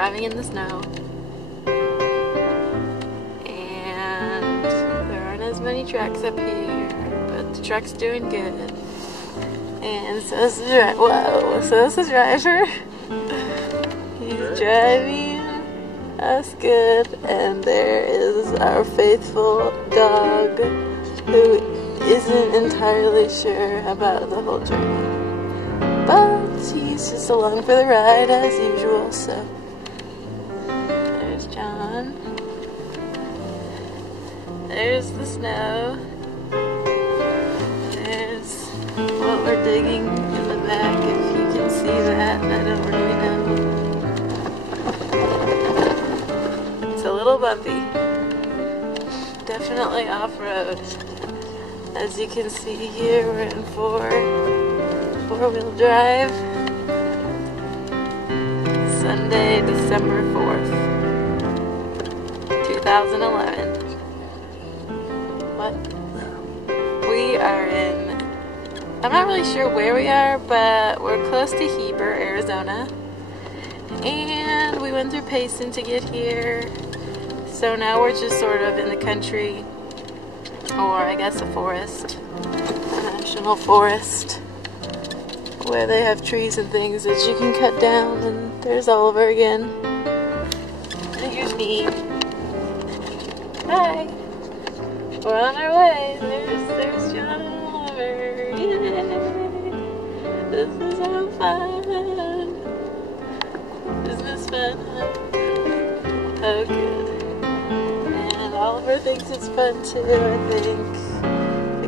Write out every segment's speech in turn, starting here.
driving in the snow. And there aren't as many trucks up here, but the truck's doing good. And so is the driver. He's driving us good. And there is our faithful dog who isn't entirely sure about the whole journey. But he's just along for the ride as usual, so. There's John. There's the snow. There's what we're digging in the back, if you can see that. I don't really know. It's a little bumpy. Definitely off-road. As you can see here, we're in four-wheel drive. Sunday, December 4th, 2011. What? We are in, I'm not really sure where we are, but we're close to Heber, Arizona. And we went through Payson to get here. So now we're just sort of in the country, or I guess a forest, a national forest, where they have trees and things that you can cut down. And there's Oliver again. And here's me. Hi. We're on our way. There's John and Oliver. Yay! This is so fun. Isn't this fun? Oh, good. And Oliver thinks it's fun too, I think.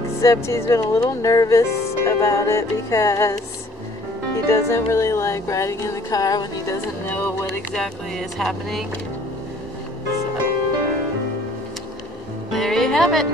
Except he's been a little nervous about it because he doesn't really like riding in the car when he doesn't know what exactly is happening. So, there you have it.